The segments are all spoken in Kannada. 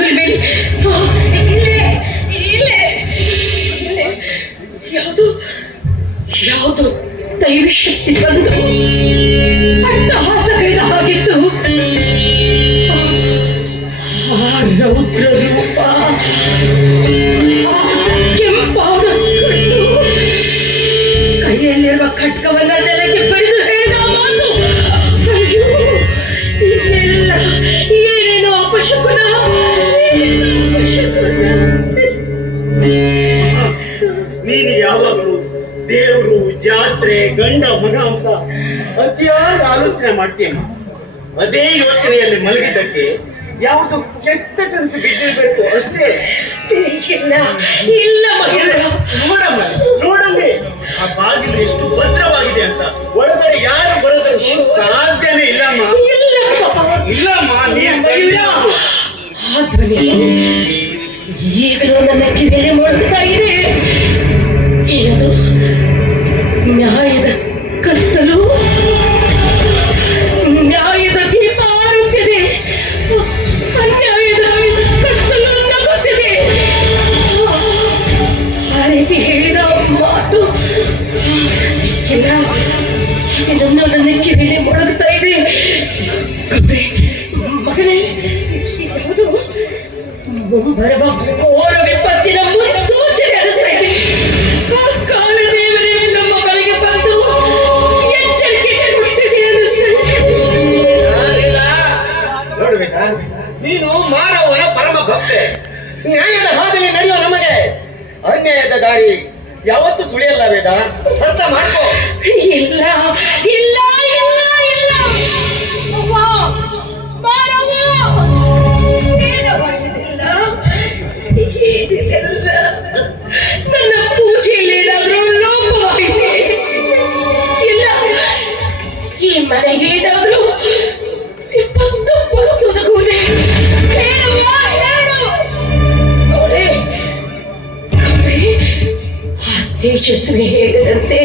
ಬಾಗಿಲು ಮೇಲೆ ಯಾವುದು ಯಾವುದು ದೈವಿ ಶಕ್ತಿ ಬಂದು ಅಟ್ಟಹಾಸ ಕೈದ ಹಾಗಿತ್ತು. ರೌದ್ರ ರೂಪ, ಕೆಂಪಾದ ಕಣ್ಣು, ಕೈಯಲ್ಲಿರುವ ಖಡ್ಗವನ್ನ ನೆಲಕ್ಕೆ ಬಡಿದು ಹೇಳಿದ ಮಾತು, ಅಯ್ಯೋ ಇದೆಲ್ಲ ಏನೇನೋ ಅಪಶಕುನ. ನೀನು ಯಾವಾಗಲೂ ದೇವರು, ಜಾತ್ರೆ, ಗಂಡ, ಮಗ ಅಂತ ಅತಿಯಾದ ಆಲೋಚನೆ ಮಾಡ್ತೀಯಮ್ಮ. ಅದೇ ಯೋಚನೆಯಲ್ಲಿ ಮಲಗಿದ್ದಕ್ಕೆ ಯಾವುದು ಕೆಟ್ಟ ಕನಸು ಬಿದ್ದಿರ್ಬೇಕು ಅಷ್ಟೇ. ಇಲ್ಲ ಇಲ್ಲ ಮಹಿಳ, ನೋಡಮ್ಮ ನೋಡಲ್ಲಿ ಆ ಬಾಗಿಲು ಎಷ್ಟು ಭದ್ರವಾಗಿದೆ ಅಂತ. ಒಳಗಡೆ ಯಾರು ಬರೋದಕ್ಕೆ ಸಾಧ್ಯನೇ ಇಲ್ಲಮ್ಮ. ಇಲ್ಲಮ್ಮ ನೀನು ಆ ಧ್ವನಿ ಈಗಲೂ ನನ್ನ ಕಿವಿಯಲ್ಲಿ ಮೊಳಗ್ತಾ ಇದೆ. ಏನದು ನ್ಯಾಯದ ಕತ್ತಲು, ನ್ಯಾಯದ ದೀಪ ಆರುತ್ತಿದೆ, ಅನ್ಯಾಯದ ಕತ್ತಲು ನಗುತ್ತಿದೆ. ಆ ರೀತಿ ಹೇಳಿದ ಮಾತು ಇಲ್ಲ, ಇದನ್ನು ನನ್ನ ಕಿವಿಯಲ್ಲಿ ಮೊಳಗ್ತಾ ಇದೆ. ಗಬ್ರೆ ಮಗನೇ, ಯಾವುದು ಮುಂಬರುವ ಘೋರ ವಿಪತ್ತಿನ ಮುನ್ಸೂಚನೆ ಅನಿಸ್ತಾ ಇದೆ. ಕಾಲದೇವರೇ ನಮ್ಮ ಬಳಿಗೆ ಬಂದು ಎಚ್ಚರಿಕೆ ಕೊಟ್ಟಿದೆ ಅನಿಸ್ತಾ ಇದೆ. ನೋಡ್ಬೇಕಾ, ನೀನು ಮಾನವನ ಪರಮ ಭಕ್ತೆ. ನ್ಯಾಯದ ಹಾದಿಯಲ್ಲಿ ನಡೆಯೋ ನಮಗೆ ಅನ್ಯಾಯದ ದಾರಿ ಯಾವತ್ತೂ ಸುಳಿಯಲ್ಲ. ವೇದ ಅರ್ಥ ಮಾಡ್ಕೋ. ಇಲ್ಲ ಇಲ್ಲ ಇಲ್ಲ ಇಲ್ಲ ಅವ್ವ, ಮಾನವ ಏನವಾಗಿದಿಲ್ಲ. ಇದೆಲ್ಲ ನನ್ನ ಪೂಜೆಯಲ್ಲಿ ಏನಾದರೂ ಲೋಪವಾಗಿದೆ. ಇಲ್ಲ, ಈ ಮನೆಗೆ ಏನಾದರೂ ವಿಪತ್ತು ಬರುವುದೇ. ಹೇಳುವ ಹೇಳು ನೋಡೆ ಗೌರಿ, ತೇಜಸ್ವಿ ಹೇಳಿದಂತೆ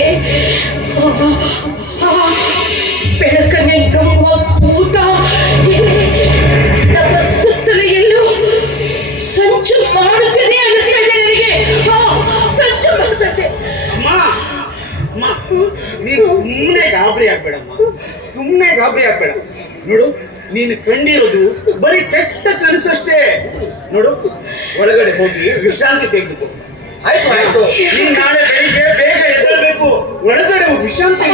ಬೆಳಕನ್ನೇ ನುಂಗುವ ಭೂತ ನಮ್ಮ ಸುತ್ತಲೂ ಎಲ್ಲೂ ಸಂಚು ಮಾಡುತ್ತದೆ ಅನ್ನಿಸ್ತಾ ಇದೆ ನನಗೆ. ಸಂಚು ಮಾಡ್ತದೆ. ಅಮ್ಮ, ನೀನು ಸುಮ್ಮನೆ ಗಾಬರಿ ಆಗ್ಬೇಡಮ್ಮ, ಸುಮ್ಮನೆ ಗಾಬರಿ ಆಗ್ಬೇಡ. ನೋಡು, ನೀನು ಕಂಡಿರೋದು ಬರೀ ಕೆಟ್ಟ ಕನಸಷ್ಟೇ. ನೋಡು, ಒಳಗಡೆ ಹೋಗಿ ವಿಶ್ರಾಂತಿ ತೆಗೆದುಕೋ. ಆಯ್ತು ಆಯ್ತು, ನೀನ್ ನಾಳೆ ಬೆಳಿಗ್ಗೆ ಬೇಗ ಎದ್ದೇಳಬೇಕು. ಒಳಗಡೆ ವಿಶ್ರಾಂತಿ